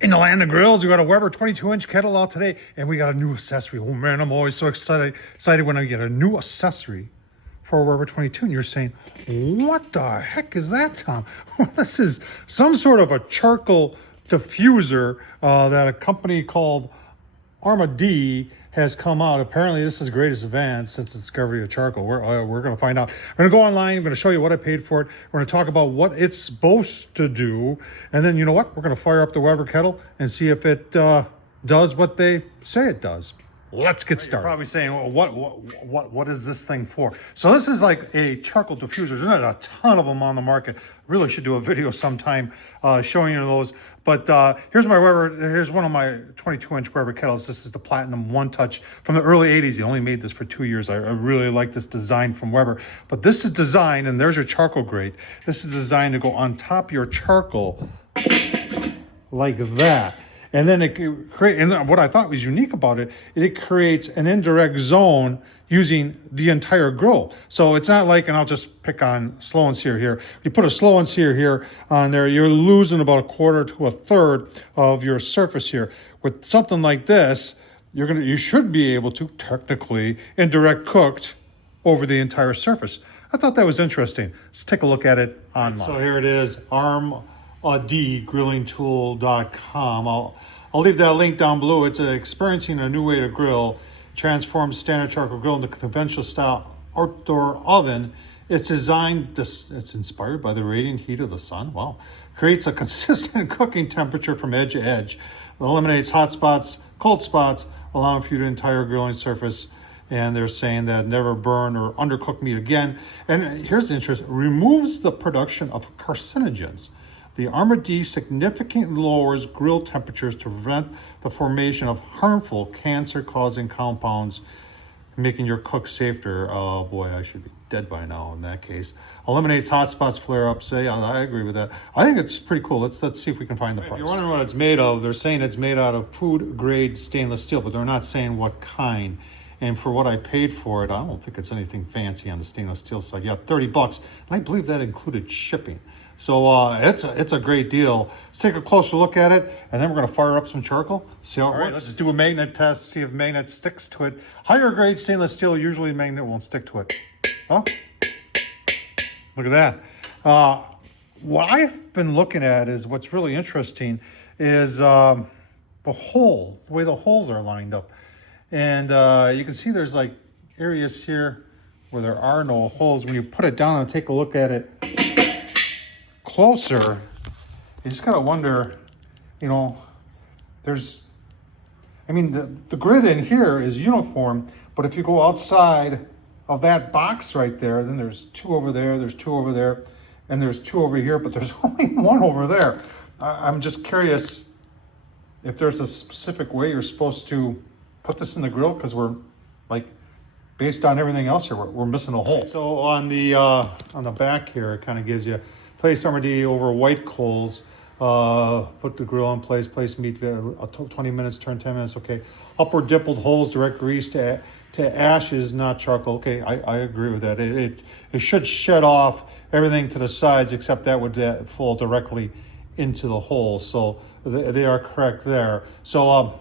In the land of grills, we got a Weber 22-inch kettle out today, and we got a new accessory. Oh man, I'm always so excited when I get a new accessory for a Weber 22. And you're saying, what the heck is that, Tom? Well, this is some sort of a charcoal diffuser that a company called Armadee has come out. Apparently, this is the greatest advance since the discovery of charcoal. We're going to find out. We're going to go online. I'm going to show you what I paid for it. We're going to talk about what it's supposed to do. And then, you know what? We're going to fire up the Weber kettle and see if it does what they say it does. Let's get started. You're probably saying, well, what is this thing for? So this is like a charcoal diffuser. There's not a ton of them on the market. Really should do a video sometime showing you those. But here's my Weber. Here's one of my 22-inch Weber kettles. This is the Platinum One Touch from the early 80s. They only made this for 2 years. I really like this design from Weber. But this is designed, and there's your charcoal grate. This is designed to go on top of your charcoal like that. And then and what I thought was unique about it, it creates an indirect zone using the entire grill. So it's not like, and I'll just pick on slow and sear here. You put a slow and sear here on there, you're losing about a quarter to a third of your surface here. With something like this, you should be able to technically indirect cooked over the entire surface. I thought that was interesting. Let's take a look at it online. So here it is, armadgrillingtool.com. I'll leave that link down below. It's experiencing a new way to grill, transforms standard charcoal grill into conventional style outdoor oven. It's designed, it's inspired by the radiant heat of the sun. Wow. Creates a consistent cooking temperature from edge to edge. Eliminates hot spots, cold spots, allowing for you to entire grilling surface. And they're saying that never burn or undercook meat again. And here's the interest, removes the production of carcinogens. The Armadee significantly lowers grill temperatures to prevent the formation of harmful cancer-causing compounds, making your cook safer. Oh boy, I should be dead by now in that case. Eliminates hot spots, flare-ups. Yeah, I agree with that. I think it's pretty cool. Let's see if we can find the price. If you're wondering what it's made of, they're saying it's made out of food-grade stainless steel, but they're not saying what kind. And for what I paid for it, I don't think it's anything fancy on the stainless steel side. Yeah, $30, and I believe that included shipping. So it's a great deal. Let's take a closer look at it, and then we're going to fire up some charcoal, see how it works. Let's just do a magnet test, see if magnet sticks to it. Higher grade stainless steel, usually magnet won't stick to it. Oh, look at that. What I've been looking at is what's really interesting is the hole, the way the holes are lined up. And you can see there's like areas here where there are no holes. When you put it down and take a look at it closer, you just gotta wonder, you know, the grid in here is uniform, but if you go outside of that box right there, then there's two over there, there's two over there, and there's two over here, but there's only one over there. I'm just curious if there's a specific way you're supposed to put this in the grill, because we're like, based on everything else here, we're missing a hole. So on the back here, it kind of gives you place Armadee over white coals, put the grill in place, place meat 20 minutes, turn 10 minutes, okay. Upward dimpled holes, direct grease to ashes, not charcoal. Okay, I agree with that. It should shed off everything to the sides, except that would fall directly into the hole. So they are correct there. So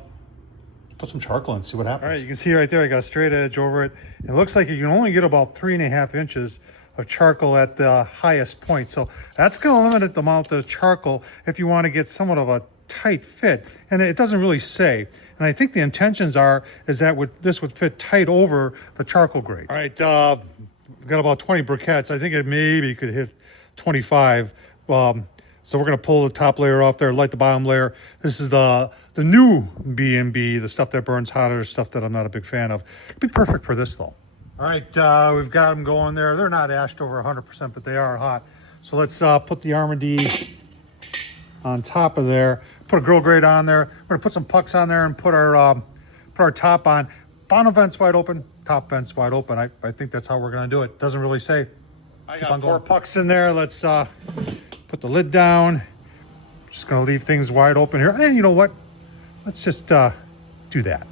put some charcoal in and see what happens. All right, you can see right there, I got a straight edge over it. It looks like you can only get about 3.5 inches of charcoal at the highest point. So that's going to limit the amount of charcoal if you want to get somewhat of a tight fit. And it doesn't really say. And I think the intentions is that this would fit tight over the charcoal grate. All right, we've got about 20 briquettes. I think it maybe could hit 25. So we're going to pull the top layer off there, light the bottom layer. This is the new B&B, the stuff that burns hotter, stuff that I'm not a big fan of. It'd be perfect for this though. All right, we've got them going there. They're not ashed over 100%, but they are hot. So let's put the Armadee on top of there. Put a grill grate on there. We're gonna put some pucks on there and put our top on. Bottom vent's wide open, top vent's wide open. I think that's how we're gonna do it. Doesn't really say. I got 4 pucks in there. Let's put the lid down. Just gonna leave things wide open here. And you know what? Let's just do that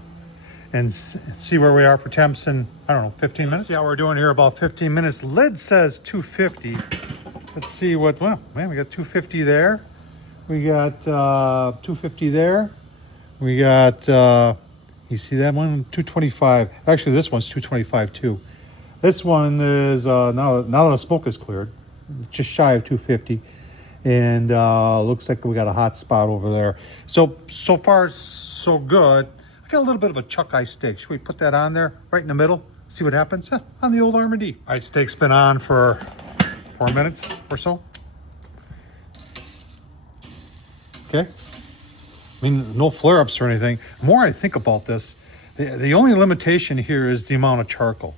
and see where we are for temps in, I don't know, 15 minutes. Let's see how we're doing here, about 15 minutes. Lid says 250. Let's see what, well, man, we got 250 there. We got 250 there. We got, you see that one? 225. Actually, this one's 225 too. This one is, now that the smoke is cleared, just shy of 250. And looks like we got a hot spot over there. So far, so good. I got a little bit of a chuck eye steak. Should we put that on there right in the middle? See what happens on the old Armour D. All right, steak's been on for 4 minutes or so. Okay. I mean, no flare-ups or anything. The more I think about this, the only limitation here is the amount of charcoal.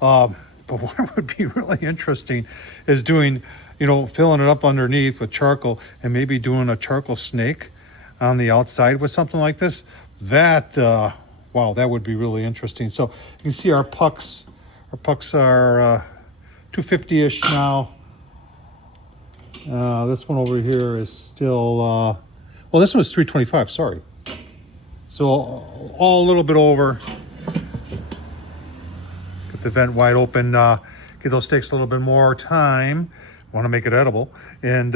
But what would be really interesting is doing, filling it up underneath with charcoal and maybe doing a charcoal snake on the outside with something like this. That, wow, that would be really interesting. So you can see our pucks. Our pucks are 250-ish now. This one over here is still, well, this was 325, sorry. So all a little bit over. Get the vent wide open, give those steaks a little bit more time. Want to make it edible, and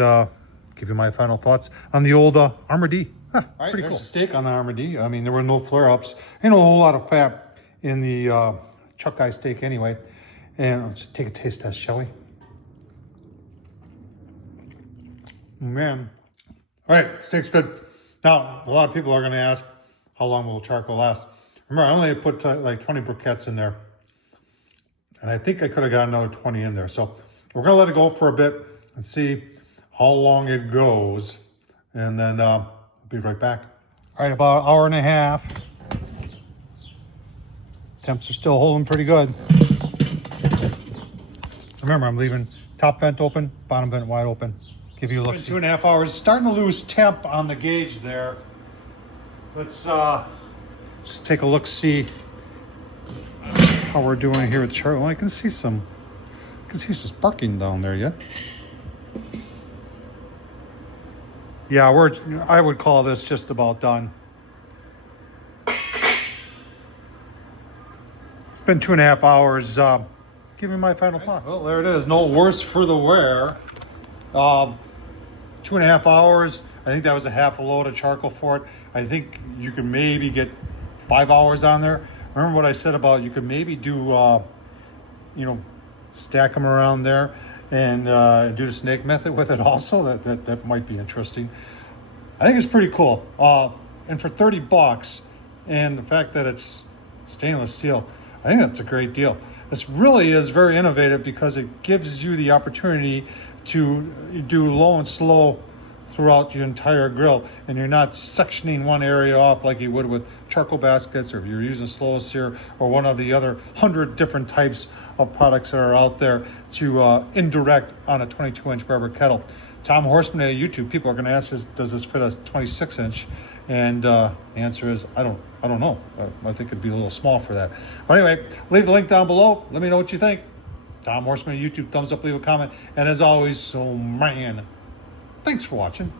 give you my final thoughts on the old Armour D. All right, pretty cool. The steak on the Armour D. I mean, there were no flare-ups. Ain't a whole lot of fat in the chuck eye steak anyway. And let's take a taste test, shall we? Man. All right, steak's good. Now, a lot of people are going to ask, how long will charcoal last? Remember, I only put like 20 briquettes in there. And I think I could have got another 20 in there. So we're going to let it go for a bit and see how long it goes. And then I'll be right back. All right, about an hour and a half. Temps are still holding pretty good. Remember, I'm leaving top vent open, bottom vent wide open. Give you a look. 2.5 hours. Starting to lose temp on the gauge there. Let's just take a look, see how we're doing here with charcoal. I can see some sparking down there yet. Yeah, I would call this just about done. It's been 2.5 hours. Give me my final thoughts. Well, there it is. No worse for the wear. 2.5 hours. I think that was a half a load of charcoal for it. I think you can maybe get 5 hours on there. Remember what I said about you could maybe do, stack them around there and do the snake method with it also. That might be interesting. I think it's pretty cool. And for $30 and the fact that it's stainless steel, I think that's a great deal. This really is very innovative because it gives you the opportunity to do low and slow throughout your entire grill, and you're not sectioning one area off like you would with charcoal baskets, or if you're using slow sear or one of the other 100 different types of products that are out there to indirect on a 22-inch Weber kettle. Tom Horsman at YouTube, people are going to ask, does this fit a 26-inch? And the answer is, I don't know. I think it'd be a little small for that. But anyway, leave the link down below. Let me know what you think. Tom Horsman, YouTube, thumbs up, leave a comment. And as always, so man, thanks for watching.